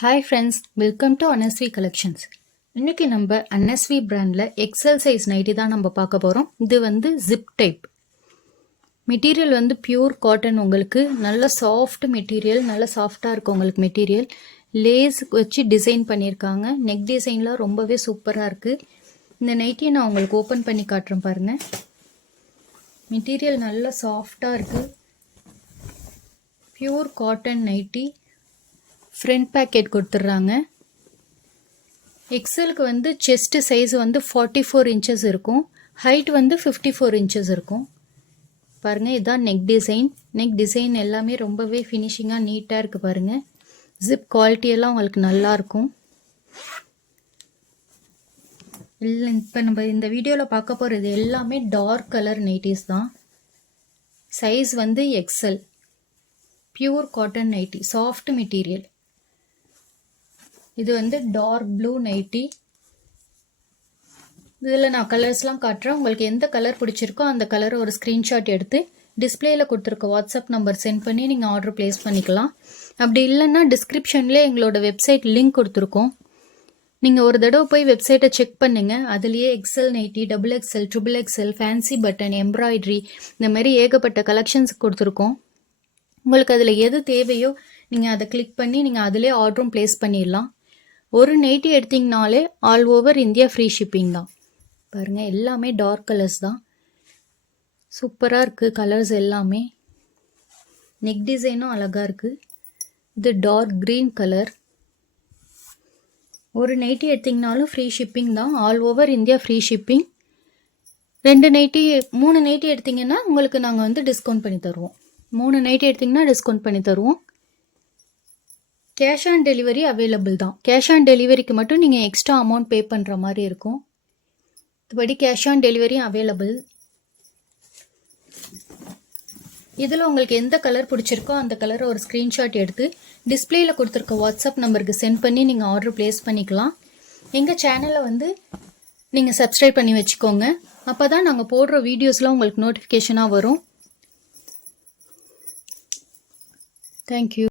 Hi friends, welcome to Anasvi collections. இன்றைக்கி நம்ம அனஸ்வி பிராண்டில் எக்ஸல் சைஸ் நைட்டி தான் நம்ம பார்க்க போகிறோம். இது வந்து ஜிப் டைப் மெட்டீரியல், வந்து பியூர் காட்டன். உங்களுக்கு நல்ல சாஃப்ட் மெட்டீரியல், நல்ல சாஃப்டாக இருக்கும் உங்களுக்கு மெட்டீரியல். லேஸ் வச்சு டிசைன் பண்ணியிருக்காங்க. நெக் டிசைன்லாம் ரொம்பவே சூப்பராக இருக்குது. இந்த நைட்டியை நான் உங்களுக்கு ஓப்பன் பண்ணி காட்டுறேன் பாருங்கள். மெட்டீரியல் நல்ல சாஃப்டாக இருக்குது. Pure cotton nightie. Front packet கொடுத்துட்றாங்க. எக்ஸலுக்கு வந்து செஸ்ட்டு சைஸ் வந்து 44 இன்ச்சஸ் இருக்கும். ஹைட் வந்து 54 இன்ச்சஸ் இருக்கும். பாருங்கள், இதுதான் நெக் டிசைன். நெக் டிசைன் எல்லாமே ரொம்பவே ஃபினிஷிங்காக நீட்டாக இருக்குது பாருங்கள். ஜிப் குவாலிட்டியெல்லாம் உங்களுக்கு நல்லாயிருக்கும். இல்லை, இப்போ நம்ம இந்த வீடியோவில் பார்க்க போகிறது எல்லாமே டார்க் கலர் நைட்டிஸ் தான். சைஸ் வந்து XL. Pure cotton nighty, soft material. இது வந்து டார்க் ப்ளூ நைட்டி. இதில் நான் கலர்ஸ்லாம் காட்டுறேன். உங்களுக்கு எந்த கலர் பிடிச்சிருக்கோ அந்த கலரை ஒரு ஸ்க்ரீன்ஷாட் எடுத்து டிஸ்பிளேயில் கொடுத்துருக்க வாட்ஸ்அப் நம்பர் சென்ட் பண்ணி நீங்கள் ஆர்டர் ப்ளேஸ் பண்ணிக்கலாம். அப்படி இல்லைன்னா டிஸ்கிரிப்ஷன்லேயே எங்களோட வெப்சைட் லிங்க் கொடுத்துருக்கோம். நீங்கள் ஒரு தடவை போய் வெப்சைட்டை செக் பண்ணுங்கள். அதுலேயே XL nighty, XXL, XXL, fancy button, embroidery, இந்த மாதிரி ஏகப்பட்ட கலெக்ஷன்ஸ் கொடுத்துருக்கோம். உங்களுக்கு அதில் எது தேவையோ நீங்கள் அதை கிளிக் பண்ணி நீங்கள் அதிலே ஆர்டரும் ப்ளேஸ் பண்ணிடலாம். ஒரு நைட்டி எடுத்திங்கனாலே all over India free shipping தான். பாருங்கள், எல்லாமே டார்க் கலர்ஸ் தான். சூப்பராக இருக்குது கலர்ஸ் எல்லாமே. நெக் டிசைனும் அழகாக இருக்குது. இது டார்க் க்ரீன் கலர். ஒரு நைட்டி எடுத்திங்கனாலும் ஃப்ரீ ஷிப்பிங் தான். All over India free shipping. 3 nighty எடுத்திங்கன்னா உங்களுக்கு நாங்கள் வந்து டிஸ்கவுண்ட் பண்ணி தருவோம். 3 நைட்டி எடுத்திங்கன்னா டிஸ்கவுண்ட் பண்ணி தருவோம். கேஷ் ஆன் டெலிவரி அவைலபிள் தான். கேஷ் ஆன் டெலிவரிக்கு மட்டும் நீங்கள் எக்ஸ்ட்ரா அமௌண்ட் பே பண்ணுற மாதிரி இருக்கும். இதுபடி கேஷ் ஆன் டெலிவரியும் அவைலபிள். இதில் உங்களுக்கு எந்த கலர் பிடிச்சிருக்கோ அந்த கலரை ஒரு ஸ்க்ரீன்ஷாட் எடுத்து டிஸ்பிளேயில் கொடுத்துருக்க வாட்ஸ்அப் நம்பருக்கு சென்ட் பண்ணி நீங்கள் ஆர்டர் ப்ளேஸ் பண்ணிக்கலாம். எங்கள் சேனலை வந்து நீங்கள் சப்ஸ்கிரைப் பண்ணி வச்சுக்கோங்க. அப்போ தான் நாங்கள் போடுற வீடியோஸ்லாம் உங்களுக்கு நோட்டிஃபிகேஷனாக வரும். தேங்க்யூ.